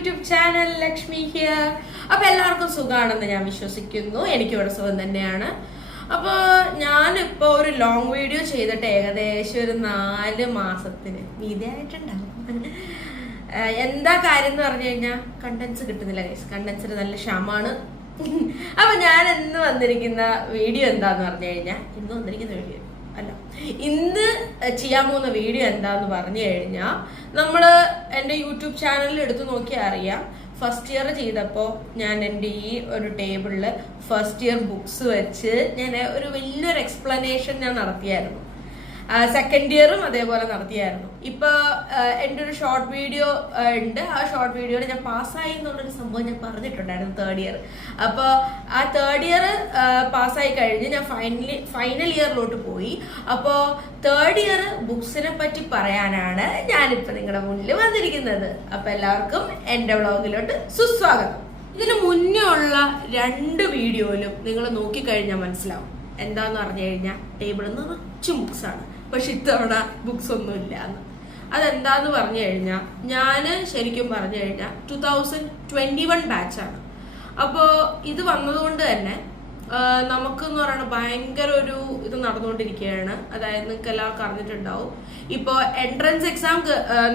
YouTube channel Lakshmi here. അപ്പൊ എല്ലാവർക്കും സുഖമാണെന്ന് ഞാൻ വിശ്വസിക്കുന്നു. എനിക്ക് ഇവിടെ സുഖം തന്നെയാണ്. അപ്പൊ ഞാനിപ്പോ ഒരു ലോങ് വീഡിയോ ചെയ്തിട്ട് ഏകദേശം ഒരു 4 മാസത്തിന് മീതിയായിട്ടുണ്ടാവും. എന്താ കാര്യം എന്ന് പറഞ്ഞു കഴിഞ്ഞാൽ കണ്ടൻസ് കിട്ടുന്നില്ല ഗൈസ്. കണ്ടൻസിന് നല്ല ക്ഷമാണ്. അപ്പൊ ഞാൻ ഇന്ന് വന്നിരിക്കുന്ന വീഡിയോ എന്താന്ന് പറഞ്ഞു കഴിഞ്ഞാൽ ഇന്ന് ചെയ്യാൻ പോകുന്ന വീഡിയോ എന്താന്ന് പറഞ്ഞു കഴിഞ്ഞാൽ നമ്മള് എൻ്റെ യൂട്യൂബ് ചാനലിൽ എടുത്തു നോക്കിയാൽ അറിയാം. ഫസ്റ്റ് ഇയർ ചെയ്തപ്പോൾ ഞാൻ എൻ്റെ ഈ ഒരു ടേബിളിൽ ഫസ്റ്റ് ഇയർ ബുക്സ് വെച്ച് ഞാൻ ഒരു വലിയൊരു എക്സ്പ്ലനേഷൻ ഞാൻ നടത്തിയായിരുന്നു. സെക്കൻഡ് ഇയറും അതേപോലെ നടത്തിയായിരുന്നു. ഇപ്പൊ എൻ്റെ ഒരു ഷോർട്ട് വീഡിയോ ഉണ്ട്. ആ ഷോർട്ട് വീഡിയോയിൽ ഞാൻ പാസ്സായി എന്നുള്ളൊരു സംഭവം ഞാൻ പറഞ്ഞിട്ടുണ്ടായിരുന്നു തേർഡ് ഇയർ. അപ്പോൾ ആ തേർഡ് ഇയർ പാസ്സായി കഴിഞ്ഞ് ഞാൻ ഫൈനൽ ഇയറിലോട്ട് പോയി. അപ്പോൾ തേർഡ് ഇയർ ബുക്സിനെ പറ്റി പറയാനാണ് ഞാനിപ്പോൾ നിങ്ങളുടെ മുന്നിൽ വന്നിരിക്കുന്നത്. അപ്പൊ എല്ലാവർക്കും എൻ്റെ വ്ളോഗിലോട്ട് സുസ്വാഗതം. ഇതിന് മുന്നേ ഉള്ള 2 വീഡിയോയിലും നിങ്ങൾ നോക്കിക്കഴിഞ്ഞാൽ മനസ്സിലാവും എന്താന്ന് പറഞ്ഞു കഴിഞ്ഞാൽ ടേബിളിൽ നിറച്ചും ബുക്സ് ആണ്. പക്ഷെ ഇത്തവണ ബുക്സ് ഒന്നും ഇല്ല. അതെന്താന്ന് പറഞ്ഞു കഴിഞ്ഞാൽ ഞാന് ശരിക്കും പറഞ്ഞു കഴിഞ്ഞാൽ 2021 ബാച്ചാണ്. അപ്പോൾ ഇത് വന്നതുകൊണ്ട് തന്നെ നമുക്കെന്ന് പറയുന്നത് ഭയങ്കര ഒരു ഇത് നടന്നുകൊണ്ടിരിക്കുകയാണ്. അതായത് നിങ്ങൾക്ക് എല്ലാവർക്കും അറിഞ്ഞിട്ടുണ്ടാവും. ഇപ്പോൾ എൻട്രൻസ് എക്സാം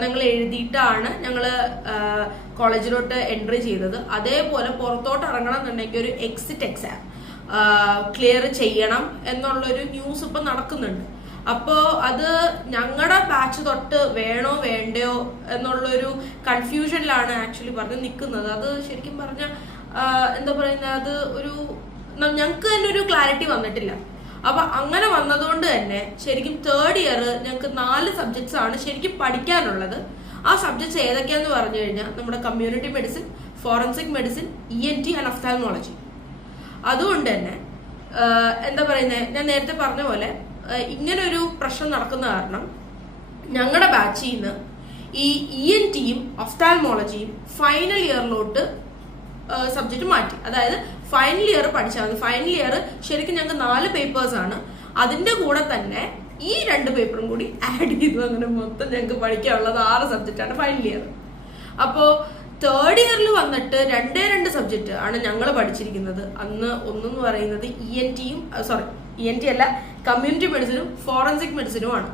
ഞങ്ങൾ എഴുതിയിട്ടാണ് ഞങ്ങൾ കോളേജിലോട്ട് എൻട്രി ചെയ്തത്. അതേപോലെ പുറത്തോട്ട് ഇറങ്ങണം എന്നുണ്ടെങ്കിൽ ഒരു എക്സിറ്റ് എക്സാം ക്ലിയർ ചെയ്യണം എന്നുള്ളൊരു ന്യൂസ് ഇപ്പൊ നടക്കുന്നുണ്ട്. അപ്പോ അത് ഞങ്ങളുടെ ബാച്ച് തൊട്ട് വേണോ വേണ്ടയോ എന്നുള്ളൊരു കൺഫ്യൂഷനിലാണ് ആക്ച്വലി പറഞ്ഞ് നിൽക്കുന്നത്. അത് ശരിക്കും പറഞ്ഞ എന്താ പറയുന്നത്, അത് ഒരു ഞങ്ങൾക്ക് തന്നെ ഒരു ക്ലാരിറ്റി വന്നിട്ടില്ല. അപ്പൊ അങ്ങനെ വന്നതുകൊണ്ട് തന്നെ ശരിക്കും തേർഡ് ഇയർ ഞങ്ങൾക്ക് 4 സബ്ജക്ട്സ് ആണ് ശരിക്കും പഠിക്കാനുള്ളത്. ആ സബ്ജക്ട്സ് ഏതൊക്കെയാന്ന് പറഞ്ഞു കഴിഞ്ഞാൽ നമ്മുടെ community medicine, forensic medicine, ENT and ophthalmology. അതുകൊണ്ട് തന്നെ എന്താ പറയുന്നത്, ഞാൻ നേരത്തെ പറഞ്ഞ പോലെ ഇങ്ങനെ ഒരു പ്രശ്നം നടക്കുന്ന കാരണം ഞങ്ങളുടെ ബാച്ചിൽ നിന്ന് ഈ ENTയും ഒഫ്താൽമോളജിയും ഫൈനൽ ഇയറിലോട്ട് സബ്ജക്ട് മാറ്റി. അതായത് ഫൈനൽ ഇയർ പഠിച്ചാൽ മതി. ഫൈനൽ ഇയർ ശരിക്കും ഞങ്ങൾക്ക് 4 പേപ്പേഴ്സ് ആണ്. അതിന്റെ കൂടെ തന്നെ ഈ 2 പേപ്പറും കൂടി ആഡ് ചെയ്തു. അങ്ങനെ മൊത്തം ഞങ്ങൾക്ക് പഠിക്കാനുള്ളത് 6 സബ്ജക്റ്റാണ് ഫൈനൽ ഇയർ. അപ്പോ തേർഡ് ഇയറിൽ വന്നിട്ട് 2 സബ്ജക്റ്റ് ആണ് ഞങ്ങൾ പഠിച്ചിരിക്കുന്നത്. അന്ന് ഒന്നെന്ന് പറയുന്നത് ENT അല്ല, കമ്മ്യൂണിറ്റി മെഡിസിനും ഫോറൻസിക് മെഡിസിനുമാണ്.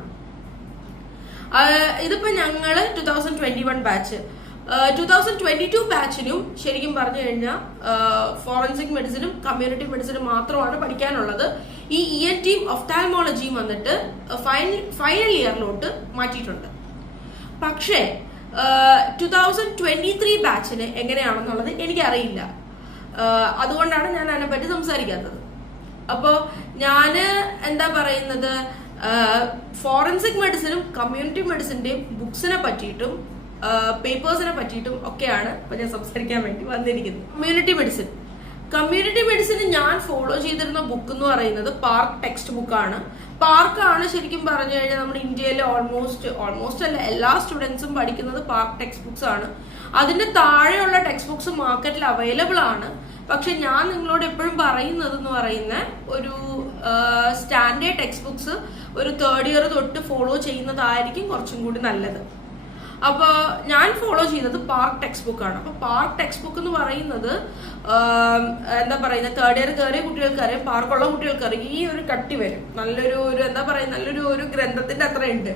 ഇതിപ്പോ ഞങ്ങള് 2021 ബാച്ച്. 2022 ബാച്ചിനും ശരിക്കും പറഞ്ഞു കഴിഞ്ഞാൽ ഫോറൻസിക് മെഡിസിനും കമ്മ്യൂണിറ്റി മെഡിസിനും മാത്രമാണ് പഠിക്കാനുള്ളത്. ഈ ENTയും ഒഫ്താൽമോളജിയും വന്നിട്ട് ഫൈനൽ ഇയറിലോട്ട് മാറ്റിയിട്ടുണ്ട്. പക്ഷേ 2023 ബാച്ചിന് എങ്ങനെയാണെന്നുള്ളത് എനിക്കറിയില്ല. അതുകൊണ്ടാണ് ഞാൻ അതിനെപ്പറ്റി സംസാരിക്കാത്തത്. അപ്പോൾ ഞാന് എന്താ പറയുന്നത്, ഫോറൻസിക് മെഡിസിനും കമ്മ്യൂണിറ്റി മെഡിസിന്റെയും ബുക്സിനെ പറ്റിയിട്ടും പേപ്പേഴ്സിനെ പറ്റിയിട്ടും ഒക്കെയാണ് ഇപ്പൊ ഞാൻ സംസാരിക്കാൻ വേണ്ടി വന്നിരിക്കുന്നത്. കമ്മ്യൂണിറ്റി മെഡിസിന് ഞാൻ ഫോളോ ചെയ്തിരുന്ന ബുക്ക് എന്ന് പറയുന്നത് പാർക്ക് ടെക്സ്റ്റ് ബുക്കാണ്. പാർക്കാണ് ശരിക്കും പറഞ്ഞു കഴിഞ്ഞാൽ നമ്മുടെ ഇന്ത്യയിലെ ഓൾമോസ്റ്റ് അല്ല എല്ലാ സ്റ്റുഡൻസും പഠിക്കുന്നത് പാർക്ക് ടെക്സ്റ്റ് ബുക്സ് ആണ്. അതിന്റെ താഴെയുള്ള ടെക്സ്റ്റ് ബുക്സ് മാർക്കറ്റിൽ അവൈലബിൾ ആണ്. പക്ഷെ ഞാൻ നിങ്ങളോട് എപ്പോഴും പറയുന്നത് എന്ന് പറയുന്ന ഒരു സ്റ്റാൻഡേർഡ് ടെക്സ്റ്റ് ബുക്സ് ഒരു തേർഡ് ഇയർ തൊട്ട് ഫോളോ ചെയ്യുന്നതായിരിക്കും കുറച്ചും കൂടി നല്ലത്. അപ്പൊ ഞാൻ ഫോളോ ചെയ്യുന്നത് പാർക്ക് ടെക്സ്റ്റ് ബുക്കാണ്. അപ്പൊ പാർക്ക് ടെക്സ്റ്റ് ബുക്ക് എന്ന് പറയുന്നത് എന്താ പറയുന്നത്, തേർഡ് ഇയർ കയറിയ കുട്ടികൾക്കറിയാം, പാർക്കുള്ള കുട്ടികൾക്കറിയാം. ഈ ഒരു കട്ടി വരും, നല്ലൊരു എന്താ പറയുക, നല്ലൊരു ഗ്രന്ഥത്തിന്റെ അത്ര ഉണ്ട്.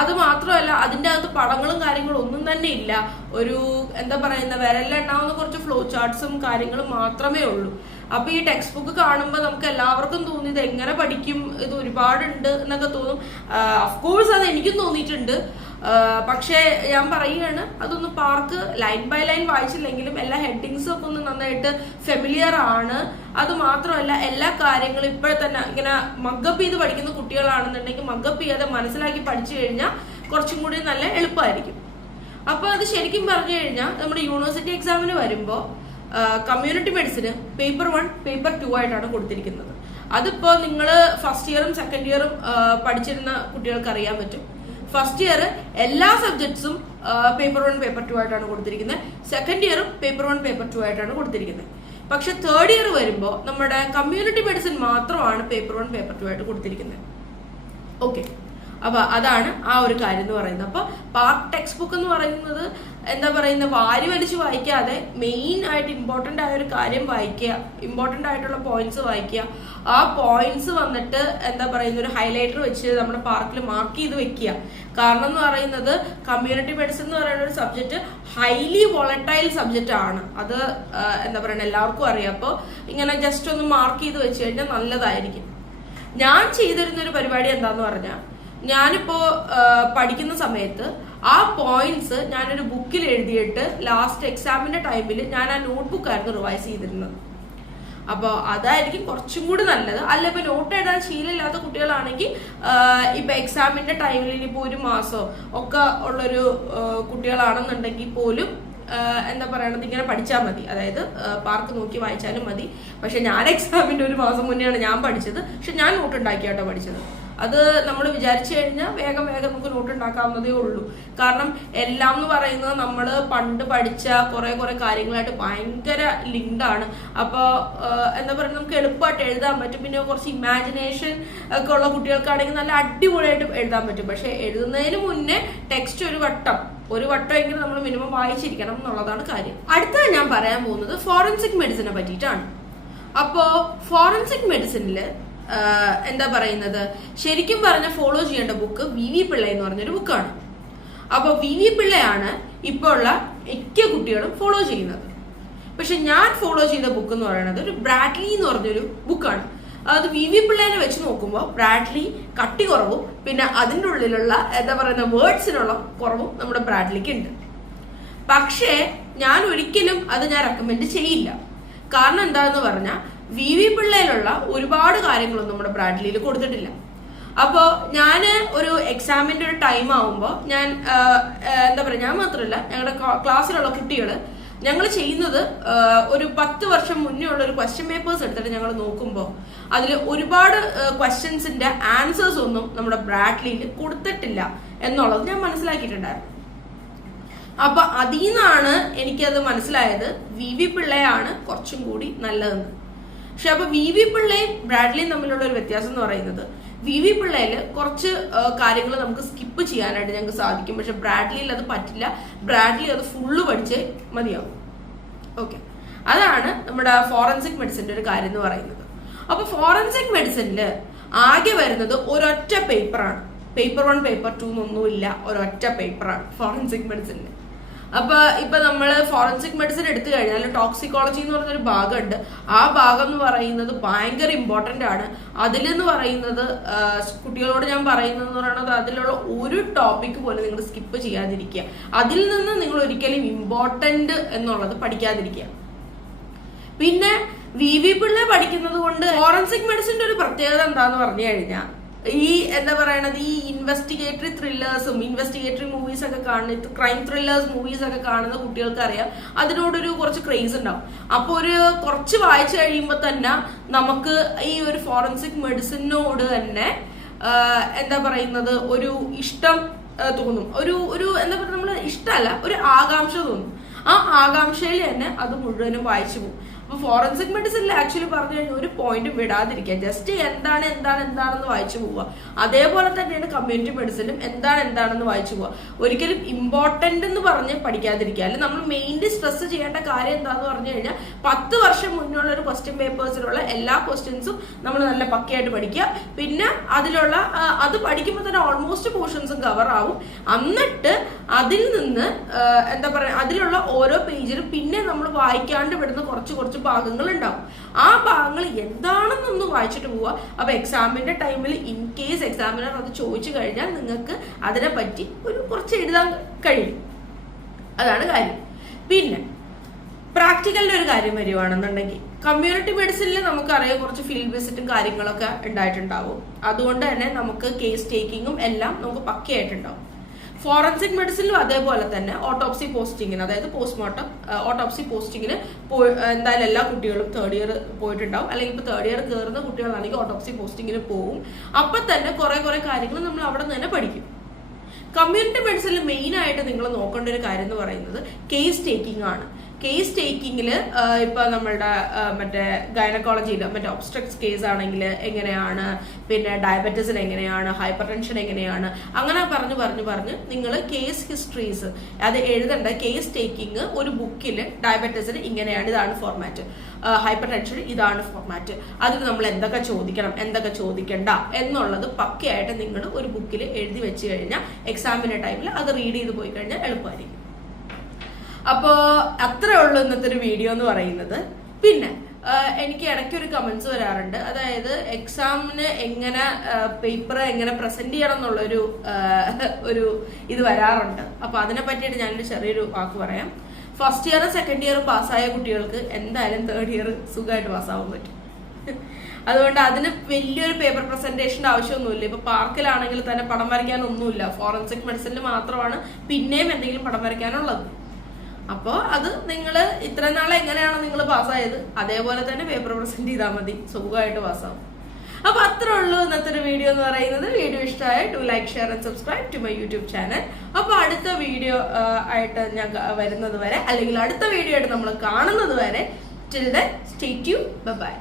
അത് മാത്രമല്ല അതിന്റെ അകത്ത് പടങ്ങളും കാര്യങ്ങളും ഒന്നും തന്നെ ഇല്ല. ഒരു എന്താ പറയുന്ന വിരലിലെണ്ണാവുന്ന കുറച്ച് ഫ്ലോ ചാർട്ട്സും കാര്യങ്ങളും മാത്രമേ ഉള്ളൂ. അപ്പൊ ഈ ടെക്സ്റ്റ് ബുക്ക് കാണുമ്പോൾ നമുക്ക് എല്ലാവർക്കും തോന്നി ഇത് എങ്ങനെ പഠിക്കും, ഇത് ഒരുപാടുണ്ട് എന്നൊക്കെ തോന്നും. അഫ്കോഴ്സ് അത് എനിക്കും തോന്നിയിട്ടുണ്ട്. പക്ഷേ ഞാൻ പറയുകയാണ്, അതൊന്ന് പാർക്ക് ലൈൻ ബൈ ലൈൻ വായിച്ചില്ലെങ്കിലും എല്ലാ ഹെഡിങ്സും ഒക്കെ ഒന്ന് നന്നായിട്ട് ഫെമിലിയർ ആണ്. അത് മാത്രമല്ല എല്ലാ കാര്യങ്ങളും ഇപ്പോഴെ തന്നെ ഇങ്ങനെ മഗ്ഗപ്പ് ചെയ്ത് പഠിക്കുന്ന കുട്ടികളാണെന്നുണ്ടെങ്കിൽ മഗ്ഗപ്പ് ചെയ്യാതെ മനസ്സിലാക്കി പഠിച്ചു കഴിഞ്ഞാൽ കുറച്ചും കൂടി നല്ല എളുപ്പമായിരിക്കും. അപ്പൊ അത് ശരിക്കും പറഞ്ഞു കഴിഞ്ഞാൽ നമ്മുടെ യൂണിവേഴ്സിറ്റി എക്സാമിന് വരുമ്പോൾ കമ്മ്യൂണിറ്റി മെഡിസിന് പേപ്പർ 1 പേപ്പർ 2 ആയിട്ടാണ് കൊടുത്തിരിക്കുന്നത്. അതിപ്പോ നിങ്ങൾ ഫസ്റ്റ് ഇയറും സെക്കൻഡ് ഇയറും പഠിച്ചിരുന്ന കുട്ടികൾക്ക് അറിയാൻ പറ്റും. ഫസ്റ്റ് ഇയർ എല്ലാ സബ്ജക്ട്സും പേപ്പർ 1 പേപ്പർ 2 ആയിട്ടാണ് കൊടുത്തിരിക്കുന്നത്. സെക്കൻഡ് ഇയറും പേപ്പർ 1 പേപ്പർ 2 ആയിട്ടാണ് കൊടുത്തിരിക്കുന്നത്. പക്ഷെ തേർഡ് ഇയർ വരുമ്പോൾ നമ്മുടെ കമ്മ്യൂണിറ്റി മെഡിസിൻ മാത്രമാണ് പേപ്പർ 1 പേപ്പർ 2 ആയിട്ട് കൊടുത്തിരിക്കുന്നത്. ഓക്കെ, അപ്പൊ അതാണ് ആ ഒരു കാര്യം എന്ന് പറയുന്നത്. അപ്പൊ പാർട്ട് ടെക്സ്റ്റ് ബുക്ക് എന്ന് പറയുന്നത് എന്താ പറയുന്ന വാരി വലിച്ച് വായിക്കാതെ മെയിൻ ആയിട്ട് ഇമ്പോർട്ടന്റ് ആയ ഒരു കാര്യം വായിക്കുക, ഇമ്പോർട്ടന്റ് ആയിട്ടുള്ള പോയിന്റ്സ് വായിക്കുക. ആ പോയിന്റ്സ് വന്നിട്ട് എന്താ പറയുന്ന ഒരു ഹൈലൈറ്റർ വെച്ച് നമ്മുടെ പാർക്കിൽ മാർക്ക് ചെയ്ത് വെക്കുക. കാരണം എന്ന് പറയുന്നത് കമ്മ്യൂണിറ്റി മെഡിസിൻ എന്ന് പറയുന്ന ഒരു സബ്ജക്ട് ഹൈലി വോളറ്റൈൽ സബ്ജക്റ്റ് ആണ്. അത് എന്താ പറയുക എല്ലാവർക്കും അറിയാം. അപ്പോൾ ഇങ്ങനെ ജസ്റ്റ് ഒന്ന് മാർക്ക് ചെയ്ത് വെച്ച് കഴിഞ്ഞാൽ നല്ലതായിരിക്കും. ഞാൻ ചെയ്തിരുന്ന ഒരു പരിപാടി എന്താന്ന് പറഞ്ഞാൽ, ഞാനിപ്പോ പഠിക്കുന്ന സമയത്ത് ആ പോയിന്റ്സ് ഞാനൊരു ബുക്കിൽ എഴുതിയിട്ട് ലാസ്റ്റ് എക്സാമിന്റെ ടൈമിൽ ഞാൻ ആ നോട്ട്ബുക്കായിരുന്നു റിവൈസ് ചെയ്തിരുന്നത്. അപ്പോൾ അതായിരിക്കും കുറച്ചും കൂടി നല്ലത്. അല്ല ഇപ്പൊ നോട്ട് എഴുതാൻ ശീലമില്ലാത്ത കുട്ടികളാണെങ്കിൽ ഇപ്പൊ എക്സാമിന്റെ ടൈമിൽ ഇനിയിപ്പോ ഒരു മാസമോ ഒക്കെ ഉള്ളൊരു കുട്ടികളാണെന്നുണ്ടെങ്കിൽ പോലും എന്താ പറയണത് ഇങ്ങനെ പഠിച്ചാൽ മതി. അതായത് പാർക്ക് നോക്കി വായിച്ചാലും മതി. പക്ഷെ ഞാൻ എക്സാമിന്റെ ഒരു മാസം മുന്നെയാണ് ഞാൻ പഠിച്ചത്. പക്ഷെ ഞാൻ നോട്ട് ഉണ്ടാക്കിയാട്ടോ പഠിച്ചത്. അത് നമ്മൾ വിചാരിച്ചു കഴിഞ്ഞാൽ വേഗം നമുക്ക് നോട്ട് ഉണ്ടാക്കാവുന്നതേ ഉള്ളൂ. കാരണം എല്ലാം എന്ന് പറയുന്നത് നമ്മൾ പണ്ട് പഠിച്ച കുറെ കാര്യങ്ങളായിട്ട് ഭയങ്കര ലിങ്ക്ഡ് ആണ്. അപ്പോൾ എന്താ പറയുക നമുക്ക് എളുപ്പമായിട്ട് എഴുതാൻ പറ്റും. പിന്നെ കുറച്ച് ഇമാജിനേഷൻ ഒക്കെ ഉള്ള കുട്ടികൾക്കാണെങ്കിൽ നല്ല അടിപൊളിയായിട്ട് എഴുതാൻ പറ്റും. പക്ഷെ എഴുതുന്നതിന് മുന്നേ ടെക്സ്റ്റ് ഒരു വട്ടമെങ്കിലും നമ്മൾ മിനിമം വായിച്ചിരിക്കണം എന്നുള്ളതാണ് കാര്യം. അടുത്തത് ഞാൻ പറയാൻ പോകുന്നത് ഫോറൻസിക് മെഡിസിനെ പറ്റിയിട്ടാണ്. അപ്പോ ഫോറൻസിക് മെഡിസിനിൽ എന്താ പറയുന്നത്, ശരിക്കും പറഞ്ഞ ഫോളോ ചെയ്യേണ്ട ബുക്ക് VV പിള്ള എന്ന് പറഞ്ഞൊരു ബുക്കാണ്. അപ്പോൾ VV പിള്ളയാണ് ഇപ്പോൾ ഉള്ള മിക്ക കുട്ടികളും ഫോളോ ചെയ്യുന്നത്. പക്ഷെ ഞാൻ ഫോളോ ചെയ്ത ബുക്ക് എന്ന് പറയുന്നത് ഒരു ബ്രാഡ്ലി എന്ന് പറഞ്ഞൊരു ബുക്കാണ്. അത് VV പിള്ളേനെ വെച്ച് നോക്കുമ്പോൾ ബ്രാഡ്ലി കട്ടി കുറവും പിന്നെ അതിൻ്റെ ഉള്ളിലുള്ള എന്താ പറയുന്ന വേർഡ്സിനുള്ള കുറവും നമ്മുടെ ബ്രാഡ്ലിക്ക് ഉണ്ട്. പക്ഷേ ഞാൻ ഒരിക്കലും അത് ഞാൻ റെക്കമെൻഡ് ചെയ്യില്ല. കാരണം എന്താണെന്ന് പറഞ്ഞാൽ VV പിള്ളയിലുള്ള ഒരുപാട് കാര്യങ്ങളൊന്നും നമ്മുടെ ബ്രാഡ്ലിയിൽ കൊടുത്തിട്ടില്ല. അപ്പോൾ ഞാൻ ഒരു എക്സാമിന്റെ ഒരു ടൈം ആവുമ്പോൾ ഞാൻ എന്താ പറയുക, ഞാൻ മാത്രമല്ല ഞങ്ങളുടെ ക്ലാസ്സിലുള്ള കുട്ടികൾ ഞങ്ങൾ ചെയ്യുന്നത് ഒരു 10 വർഷം മുന്നേ ഉള്ള ഒരു ക്വസ്റ്റ്യൻ പേപ്പേഴ്സ് എടുത്തിട്ട് ഞങ്ങൾ നോക്കുമ്പോൾ അതിൽ ഒരുപാട് ക്വസ്റ്റ്യൻസിന്റെ ആൻസേഴ്സ് ഒന്നും നമ്മുടെ ബ്രാഡ്ലിയിൽ കൊടുത്തിട്ടില്ല എന്നുള്ളത് ഞാൻ മനസ്സിലാക്കിയിട്ടുണ്ടായിരുന്നു. അപ്പൊ അതിൽ നിന്നാണ് എനിക്കത് മനസ്സിലായത് VV പിള്ളയാണ് കുറച്ചും കൂടി നല്ലതെന്ന്. പക്ഷെ അപ്പൊ VV പിള്ളയും ബ്രാഡ്ലിയും തമ്മിലുള്ള ഒരു വ്യത്യാസം എന്ന് പറയുന്നത്, VV പിള്ളയിൽ കുറച്ച് കാര്യങ്ങൾ നമുക്ക് സ്കിപ്പ് ചെയ്യാനായിട്ട് ഞങ്ങൾക്ക് സാധിക്കും. പക്ഷെ ബ്രാഡ്ലിയിൽ അത് പറ്റില്ല. ബ്രാഡ്ലി അത് ഫുള്ള് പഠിച്ചേ മതിയാവും. ഓക്കെ, അതാണ് നമ്മുടെ ഫോറൻസിക് മെഡിസിന്റെ ഒരു കാര്യം എന്ന് പറയുന്നത്. അപ്പൊ ഫോറൻസിക് മെഡിസിനിൽ ആകെ വരുന്നത് ഒരൊറ്റ പേപ്പറാണ്. പേപ്പർ 1 പേപ്പർ 2 എന്നൊന്നുമില്ല, ഒരൊറ്റ പേപ്പറാണ് ഫോറൻസിക് മെഡിസിനിൽ. അപ്പൊ ഇപ്പൊ നമ്മൾ ഫോറൻസിക് മെഡിസിൻ എടുത്തു കഴിഞ്ഞാൽ ടോക്സിക്കോളജി എന്ന് പറഞ്ഞൊരു ഭാഗമുണ്ട്. ആ ഭാഗം എന്ന് പറയുന്നത് ഭയങ്കര ഇമ്പോർട്ടന്റ് ആണ്. അതിലെന്ന് പറയുന്നത് കുട്ടികളോട് ഞാൻ പറയുന്നത് പറയുന്നത് അതിലുള്ള ഒരു ടോപ്പിക് പോലും നിങ്ങൾ സ്കിപ്പ് ചെയ്യാതിരിക്കുക. അതിൽ നിന്ന് നിങ്ങൾ ഒരിക്കലും ഇമ്പോർട്ടന്റ് എന്നുള്ളത് പഠിക്കാതിരിക്കുക. പിന്നെ VV പിള്ള പഠിക്കുന്നത് കൊണ്ട് ഫോറൻസിക് മെഡിസിന്റെ ഒരു പ്രത്യേകത എന്താന്ന് പറഞ്ഞു കഴിഞ്ഞാൽ, ഈ എന്താ പറയണത്, ഈ ഇൻവെസ്റ്റിഗേറ്ററി ത്രില്ലേഴ്സും ഇൻവെസ്റ്റിഗേറ്ററി മൂവീസ് ഒക്കെ കാണുന്ന ക്രൈം ത്രില്ലേഴ്സ് മൂവീസ് ഒക്കെ കാണുന്ന കുട്ടികൾക്ക് അറിയാം അതിനോടൊരു കുറച്ച് ക്രേസ് ഉണ്ടാവും. അപ്പോൾ ഒരു കുറച്ച് വായിച്ചു കഴിയുമ്പോൾ തന്നെ നമുക്ക് ഈ ഒരു ഫോറൻസിക് മെഡിസിനോട് തന്നെ എന്താ പറയുന്നത് ഒരു ഇഷ്ടം തോന്നും. ഒരു എന്താ പറയുക, നമ്മൾ ഇഷ്ടമല്ല, ഒരു ആകാംക്ഷ തോന്നും. ആ ആകാംക്ഷയിൽ തന്നെ അത് മുഴുവനും വായിച്ചു പോകും. അപ്പൊ ഫോറൻസിക് മെഡിസിനിൽ ആക്ച്വലി പറഞ്ഞു കഴിഞ്ഞാൽ ഒരു പോയിന്റും വിടാതിരിക്കുക, ജസ്റ്റ് എന്താണെന്ന് വായിച്ചു പോവുക. അതേപോലെ തന്നെയാണ് കമ്മ്യൂണിറ്റി മെഡിസിനും എന്താണെന്ന് വായിച്ചു പോവുക. ഒരിക്കലും ഇമ്പോർട്ടന്റ് എന്ന് പറഞ്ഞ് പഠിക്കാതിരിക്കുക. അല്ലെങ്കിൽ നമ്മൾ മെയിൻലി സ്ട്രെസ് ചെയ്യേണ്ട കാര്യം എന്താന്ന് പറഞ്ഞു കഴിഞ്ഞാൽ 10 വർഷം മുന്നുള്ള ഒരു ക്വസ്റ്റ്യൻ പേപ്പേഴ്സിലുള്ള എല്ലാ ക്വസ്റ്റ്യൻസും നമ്മൾ നല്ല പക്കയായിട്ട് പഠിക്കുക. പിന്നെ അതിലുള്ള അത് പഠിക്കുമ്പോൾ തന്നെ ഓൾമോസ്റ്റ് പോർഷൻസും കവർ ആവും. എന്നിട്ട് അതിൽ നിന്ന് എന്താ പറയുക, അതിലുള്ള ഓരോ പേജിലും പിന്നെ നമ്മൾ വായിക്കാണ്ട് വിടുന്ന കുറച്ച് ഭാഗങ്ങൾ ഉണ്ടാവും. ആ ഭാഗങ്ങൾ എന്താണെന്നൊന്ന് വായിച്ചിട്ട് പോവുക. അപ്പൊ എക്സാമിന്റെ ടൈമിൽ ഇൻ കേസ് എക്സാമിനർ അത് ചോദിച്ചു കഴിഞ്ഞാൽ നിങ്ങൾക്ക് അതിനെ പറ്റി കുറച്ച് എഴുതാൻ കഴിയും. അതാണ് കാര്യം. പിന്നെ പ്രാക്ടിക്കലിന്റെ ഒരു കാര്യം വരുവാണെന്നുണ്ടെങ്കിൽ, കമ്മ്യൂണിറ്റി മെഡിസിനിൽ നമുക്കറിയാം കുറച്ച് ഫീൽഡ് വിസിറ്റും കാര്യങ്ങളൊക്കെ ഉണ്ടായിട്ടുണ്ടാവും. അതുകൊണ്ട് തന്നെ നമുക്ക് കേസ് ടേക്കിങ്ങും എല്ലാം നമുക്ക് പക്കയായിട്ടുണ്ടാവും. ഫോറൻസിക് മെഡിസിനിലും അതേപോലെ തന്നെ ഓട്ടോപ്സി പോസ്റ്റിങ്ങിന്, അതായത് പോസ്റ്റ്മോർട്ടം ഓട്ടോപ്സി പോസ്റ്റിങ്ങിന് എന്തായാലും എല്ലാ കുട്ടികളും 3rd ഇയർ പോയിട്ടുണ്ടാവും. അല്ലെങ്കിൽ ഇപ്പൊ 3rd ഇയർ കയറുന്ന കുട്ടികളാണെങ്കിൽ ഓട്ടോപ്സി പോസ്റ്റിങ്ങിന് പോകും. അപ്പൊ തന്നെ കുറെ കാര്യങ്ങൾ നമ്മൾ അവിടെ നിന്ന് തന്നെ പഠിക്കും. കമ്മ്യൂണിറ്റി മെഡിസിനിൽ മെയിൻ ആയിട്ട് നിങ്ങൾ നോക്കേണ്ട ഒരു കാര്യം എന്ന് പറയുന്നത് കേസ് ടേക്കിംഗ് ആണ്. കേസ് ടേക്കിങ്ങിൽ ഇപ്പൊ നമ്മളുടെ മറ്റേ ഗൈനക്കോളജിയിൽ മറ്റേ ഒബ്സ്ട്രക്സ് കേസ് ആണെങ്കിൽ എങ്ങനെയാണ്, പിന്നെ ഡയബറ്റീസിന് എങ്ങനെയാണ്, ഹൈപ്പർ ടെൻഷൻ എങ്ങനെയാണ്, അങ്ങനെ പറഞ്ഞ് നിങ്ങൾ കേസ് ഹിസ്റ്ററീസ് അത് എഴുതേണ്ട. കേസ് ടേക്കിംഗ് ഒരു ബുക്കിൽ ഡയബറ്റീസിന് ഇങ്ങനെയാണ്, ഇതാണ് ഫോർമാറ്റ്, ഹൈപ്പർ ടെൻഷൻ ഇതാണ് ഫോർമാറ്റ്, അതിൽ നമ്മൾ എന്തൊക്കെ ചോദിക്കണം എന്തൊക്കെ ചോദിക്കണ്ട എന്നുള്ളത് പക്കയായിട്ട് നിങ്ങൾ ഒരു ബുക്കിൽ എഴുതി വെച്ച് കഴിഞ്ഞാൽ എക്സാമിന്റെ ടൈമിൽ അത് റീഡ് ചെയ്ത് പോയി കഴിഞ്ഞാൽ എളുപ്പമായിരിക്കും. അപ്പോൾ അത്രേ ഉള്ളൂ ഇന്നത്തെ ഒരു വീഡിയോ എന്ന് പറയുന്നത്. പിന്നെ എനിക്ക് ഇടയ്ക്കൊരു കമന്റ്സ് വരാറുണ്ട്, അതായത് എക്സാമിന് എങ്ങനെ പേപ്പർ എങ്ങനെ പ്രസന്റ് ചെയ്യണം എന്നുള്ളൊരു ഒരു ഇത് വരാറുണ്ട്. അപ്പൊ അതിനെ പറ്റിയിട്ട് ഞാനൊരു ചെറിയൊരു വാക്ക് പറയാം. ഫസ്റ്റ് ഇയറും സെക്കൻഡ് ഇയറും പാസ്സായ കുട്ടികൾക്ക് എന്തായാലും തേർഡ് ഇയർ സുഖമായിട്ട് പാസ്സാവാൻ പറ്റും. അതുകൊണ്ട് അതിന് വലിയൊരു പേപ്പർ പ്രസന്റേഷന്റെ ആവശ്യമൊന്നുമില്ല. ഇപ്പൊ പാർക്കിലാണെങ്കിൽ തന്നെ പടം വരയ്ക്കാനൊന്നുമില്ല, ഫോറൻസിക് മെഡിസിനിൽ മാത്രമാണ് പിന്നെയും എന്തെങ്കിലും പടം വരയ്ക്കാനുള്ളത്. അപ്പോൾ അത് നിങ്ങൾ ഇത്ര നാളെ എങ്ങനെയാണോ നിങ്ങൾ പാസ്സായത് അതേപോലെ തന്നെ പേപ്പർ പ്രസന്റ് ചെയ്താൽ മതി, സുഖമായിട്ട് പാസ്സാവും. അപ്പൊ അത്രേ ഉള്ളൂ ഇന്നത്തെ ഒരു വീഡിയോ എന്ന് പറയുന്നത്. വീഡിയോ ഇഷ്ടമായ do like, share and subscribe to my YouTube channel. അപ്പൊ അടുത്ത വീഡിയോ ആയിട്ട് ഞാൻ വരുന്നത് വരെ, അല്ലെങ്കിൽ അടുത്ത വീഡിയോ ആയിട്ട് നമ്മൾ കാണുന്നത് വരെ, till then stay tuned, bye bye.